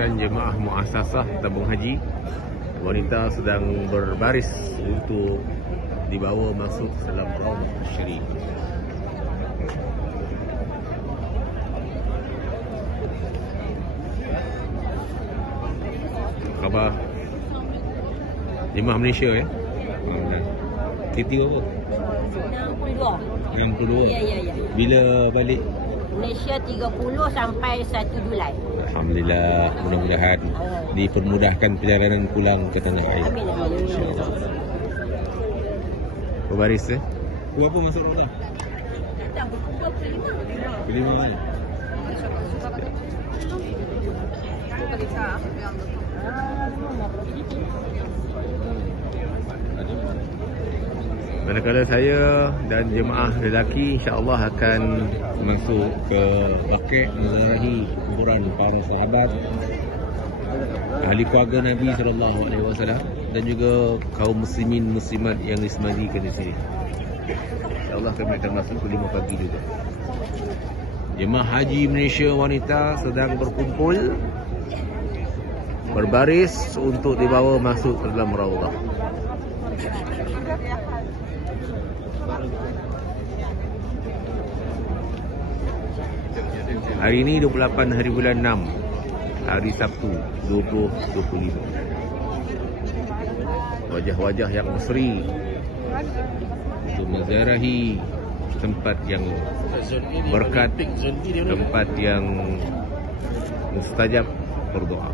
merupakan jemaah muasasah tabung haji. Wanita sedang berbaris untuk dibawa masuk dalam Raudah Syarif. Khabar jemaah Malaysia ya? Titik apa? 62. Ya. Bila balik? Malaysia 30 sampai 1 Julai. Alhamdulillah, mudah-mudahan dipermudahkan perjalanan pulang ke tanah air. Amin. InsyaAllah. Berbaris Apa masuk Raudah? Tak berkumpul pukul 5. 5 ni. Manakala saya dan jemaah lelaki insya-Allah akan masuk ke Baqi' menziarahi kuburan para sahabat, ahli keluarga Nabi SAW dan juga kaum muslimin muslimat yang disemadikan di sini. InsyaAllah kami akan masuk ke 5 pagi juga. Jemaah Haji Malaysia wanita sedang berkumpul berbaris untuk dibawa masuk ke dalam Raudah. Hari ini 28 hari bulan 6, hari Sabtu 2025. Wajah-wajah yang berseri untuk menziarahi tempat yang berkat, tempat yang mustajab berdoa.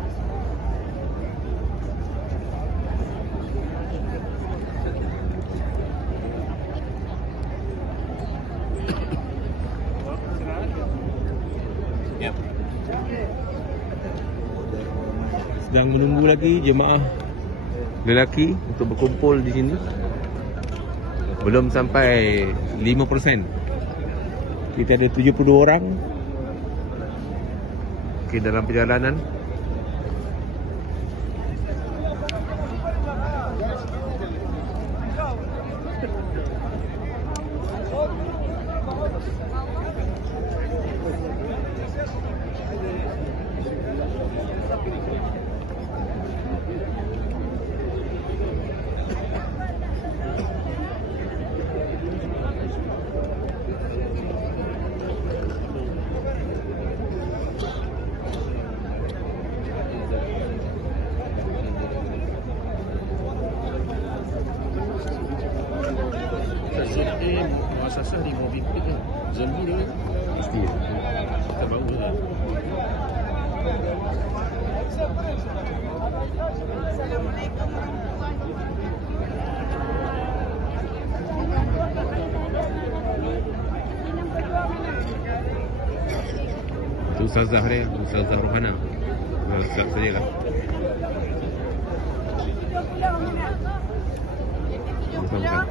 Sedang menunggu lagi jemaah lelaki untuk berkumpul di sini. Belum sampai 5%. Kita ada 72 orang dalam perjalanan. Muasasah di mobil kan. Zalmi dia Mesti kita bawa lah. itu Ustazah dia, Ustazah Rohana. Ustaz saja lah. Bukan.